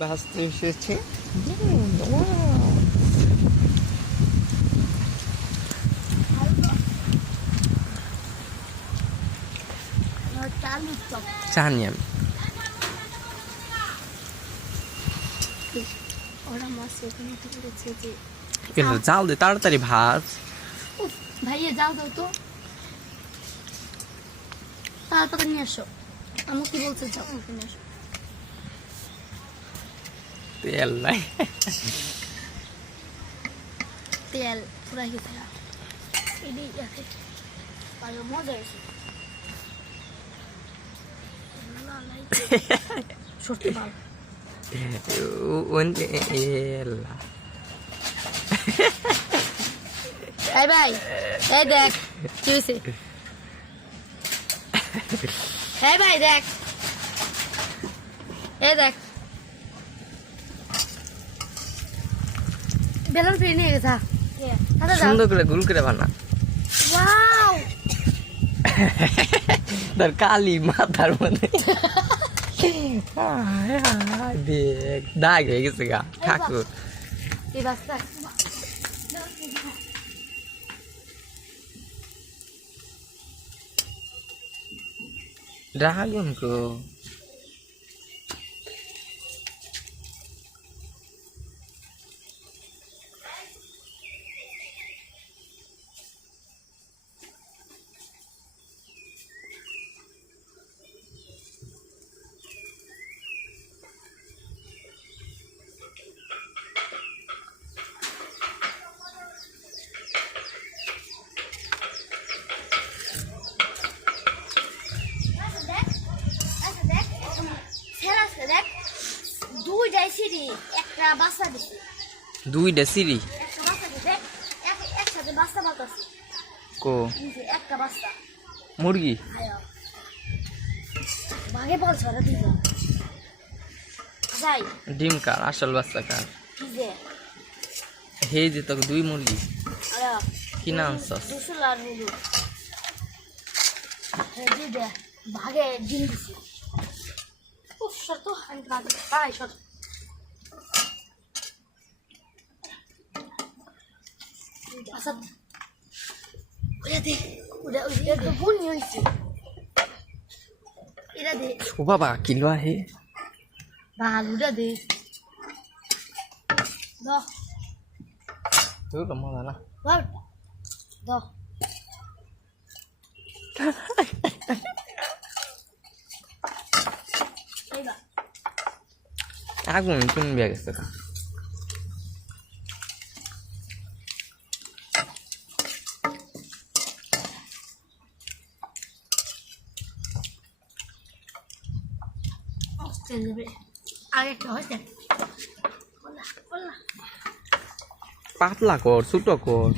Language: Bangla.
ভাজতে এসেছে। জানি আমি জাল দে তাড়াতাড়ি ভাজ। ভাইয়া যাও দাও তো তাড়াতাড়ি নিয়ে আসো। আমি কি বলতে চাও নিয়ে আসো। তেল নাই, তেল পুরা গেছে এটাই আছে ভালো মজা হয়েছে সত্যি ভালো। এই ভাই এই দেখ কি হয়েছে। এই ভাই দেখ এই দেখ বেলুন ফিরে নিয়ে গেছা সুন্দর করে গুল করে বানা। ওয়াও তার কালি মাথার মধ্যে দেখ দাগ হয়ে গেছে গা ঠাকুর। এই বাচ্চা ড্রাগন কো দুইটা সিঁড়ি কো মুরগি ডিম কার আসল বাচ্চা কার হে যে তোকে দুই মুরগি কি নাম সস ভাগে ডিম দিছি খুব শত আমি শত আচ্ছা ওটা দে ওটা ওই তো ভুল হয়েছে এটা দে ও বাবা কিলো আহে ভালোটা দে দাও তুই তো মজা না দাও দাও আগুন তুমি বিয়ে গেছে পাতলা কর ছোট কর